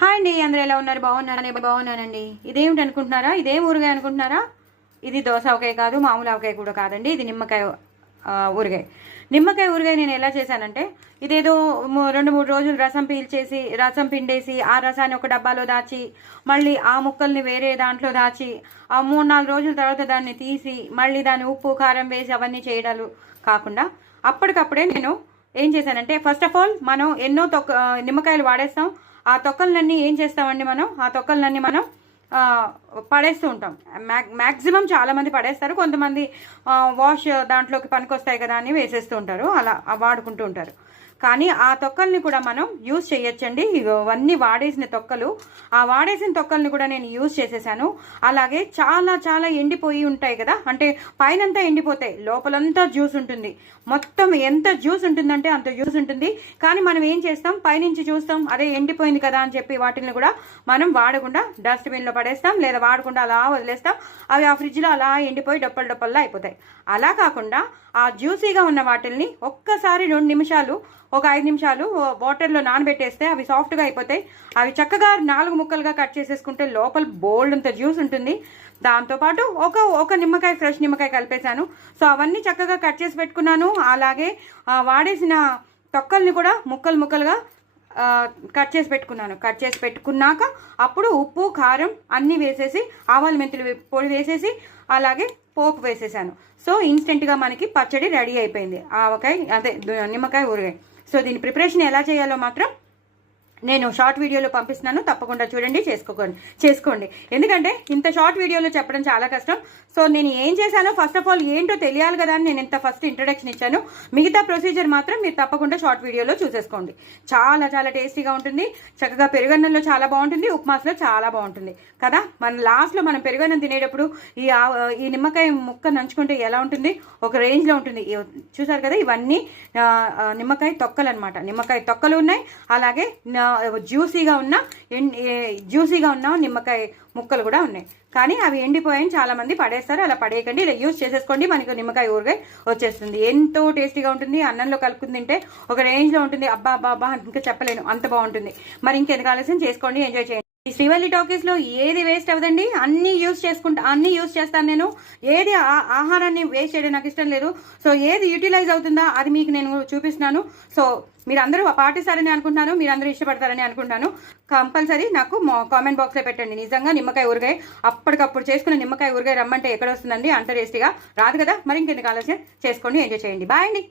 Hi అండి, అందరూ ఎలా ఉన్నారు? బాగున్నానండి. ఇదేమిటి అనుకుంటున్నారా? ఇదేం ఊరగాయ అనుకుంటున్నారా? ఇది దోస ఆవకాయ కాదు, మామూలు ఆవకాయ కూడా కాదండి. ఇది నిమ్మకాయ ఊరగాయ. నిమ్మకాయ ఊరగాయ నేను ఎలా చేశానంటే, ఇదేదో 2-3 రోజులు రసం పిండేసి ఆ రసాన్ని ఒక డబ్బాలో దాచి, మళ్ళీ ఆ ముక్కల్ని వేరే దాంట్లో దాచి, ఆ 3-4 రోజుల తర్వాత దాన్ని తీసి మళ్ళీ దాన్ని ఉప్పు కారం వేసి అవన్నీ చేయడాలు కాకుండా అప్పటికప్పుడే నేను ఏం చేశానంటే, ఫస్ట్ ఆఫ్ ఆల్ మనం ఎన్నో నిమ్మకాయలు వాడేస్తాం. ఆ తొక్కలన్నీ ఏం చేస్తామండి, ఆ తొక్కలన్నీ మనం పడేస్తూ ఉంటాం. మ్యాక్సిమం చాలామంది పడేస్తారు, కొంతమంది వాష్ దాంట్లోకి పనికొస్తాయి కదా అని వేసేస్తూ ఉంటారు, అలా వాడుకుంటూ ఉంటారు. కానీ ఆ తొక్కల్ని కూడా మనం యూజ్ చేయొచ్చండి. ఇవన్నీ వాడేసిన తొక్కలు, ఆ వాడేసిన తొక్కల్ని కూడా నేను యూజ్ చేసేసాను. అలాగే చాలా చాలా ఎండిపోయి ఉంటాయి కదా, అంటే పైనంతా ఎండిపోతాయి, లోపలంతా జ్యూస్ ఉంటుంది. మొత్తం ఎంత జ్యూస్ ఉంటుందంటే అంత జ్యూస్ ఉంటుంది. కానీ మనం ఏం చేస్తాం, పైనుంచి చూస్తాం అదే ఎండిపోయింది కదా అని చెప్పి వాటిని కూడా మనం వాడకుండా డస్ట్బిన్లో పడేస్తాం, లేదా వాడకుండా అలా వదిలేస్తాం. అవి ఆ ఫ్రిడ్జ్లో అలా ఎండిపోయి డొప్పల్లా అయిపోతాయి. అలా కాకుండా ఆ జ్యూసీగా ఉన్న వాటిల్ని ఒక్కసారి 2 నిమిషాలు, ఒక 5 నిమిషాలు వాటర్లో నానబెట్టేస్తే అవి సాఫ్ట్గా అయిపోతాయి. అవి చక్కగా 4 ముక్కలుగా కట్ చేసేసుకుంటే లోపల బోల్డ్ అంత జ్యూస్ ఉంటుంది. దాంతోపాటు ఒక నిమ్మకాయ, ఫ్రెష్ నిమ్మకాయ కలిపేశాను. సో అవన్నీ చక్కగా కట్ చేసి పెట్టుకున్నాను. అలాగే వాడేసిన తొక్కల్ని కూడా ముక్కలుగా కట్ చేసి పెట్టుకున్నాక అప్పుడు ఉప్పు కారం అన్నీ వేసేసి, ఆవాలు మెంతులు పొడి వేసేసి, అలాగే పోపు వేసేసాను. సో ఇన్స్టెంట్గా మనకి పచ్చడి రెడీ అయిపోయింది, నిమ్మకాయ ఊరగాయ. సో దీని ప్రిపరేషన్ ఎలా చేయాలో మాత్రం నేను షార్ట్ వీడియోలో పంపిస్తున్నాను, తప్పకుండా చూడండి, చేసుకోండి. ఎందుకంటే ఇంత షార్ట్ వీడియోలో చెప్పడం చాలా కష్టం. సో నేను ఏం చేశానో ఫస్ట్ ఆఫ్ ఆల్ ఏంటో తెలియాలి కదా అని నేను ఇంత ఫస్ట్ ఇంట్రడక్షన్ ఇచ్చాను. మిగతా ప్రొసీజర్ మాత్రం మీరు తప్పకుండా షార్ట్ వీడియోలో చూసేసుకోండి. చాలా చాలా టేస్టీగా ఉంటుంది, చక్కగా పెరుగన్నంలో చాలా బాగుంటుంది, ఉప్మాస్లో చాలా బాగుంటుంది కదా. లాస్ట్లో మనం పెరుగన్నం తినేటప్పుడు ఈ నిమ్మకాయ ముక్క నంచుకుంటే ఎలా ఉంటుంది, ఒక రేంజ్లో ఉంటుంది. చూసారు కదా, ఇవన్నీ నిమ్మకాయ తొక్కలు అనమాట. నిమ్మకాయ తొక్కలు ఉన్నాయి, అలాగే జ్యూసీగా ఉన్న నిమ్మకాయ ముక్కలు కూడా ఉన్నాయి. కానీ అవి ఎండిపోయాయని చాలా మంది పడేస్తారు. అలా పడేయకండి, ఇలా యూజ్ చేసేసుకోండి. మనకి నిమ్మకాయ ఊరగాయ వచ్చేస్తుంది. ఎంతో టేస్టీగా ఉంటుంది, అన్నంలో కలుపుకుని తింటే ఒక రేంజ్లో ఉంటుంది. అబ్బా ఇంకా చెప్పలేను, అంత బాగుంటుంది. మరి ఇంకెందుకు ఆలస్యం, చేసుకోండి, ఎంజాయ్ చేయండి. ఈ శ్రీవల్లి టాకీస్లో ఏది వేస్ట్ అవ్వదండి, అన్నీ యూజ్ చేస్తాను నేను. ఏది ఆహారాన్ని వేస్ట్ చేయడం నాకు ఇష్టం లేదు. సో ఏది యూటిలైజ్ అవుతుందా అది మీకు నేను చూపిస్తున్నాను. సో మీరందరూ పాటిస్తారని అనుకుంటున్నాను, మీరందరూ ఇష్టపడతారని అనుకుంటున్నాను. కంపల్సరీ నాకు కామెంట్ బాక్స్లో పెట్టండి. నిజంగా నిమ్మకాయ ఊరగాయ అప్పటికప్పుడు చేసుకున్న నిమ్మకాయ ఊరగాయ రమ్మంటే ఎక్కడ వస్తుందండి, అంత టేస్టీగా రాదు కదా. మరి ఇంకెందుకు ఆలస్యం, చేసుకోండి, ఎంజాయ్ చేయండి. బాయ్ అండి.